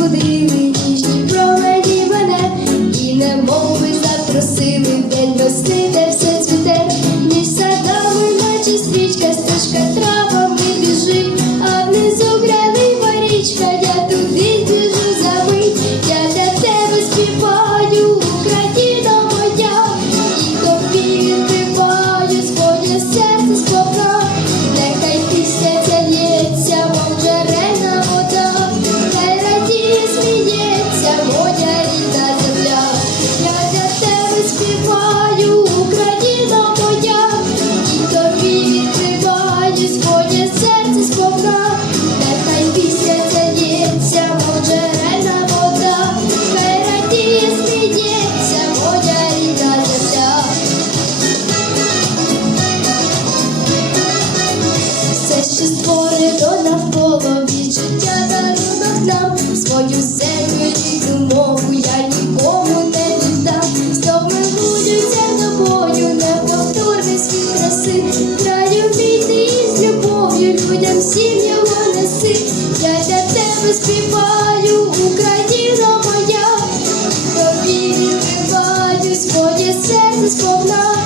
години, ніжні проведі мене, і немов запросили день весни, де все цвіте. Чи створено навколо від життя дарунок нам свою землю рідну мову я нікому не віддам, знов милуються тобою, неповторний світ краси, краю війни і з любов'ю людям всім його неси. Я для тебе співаю, Україна моя, тобі відкриваю своє серце сповна.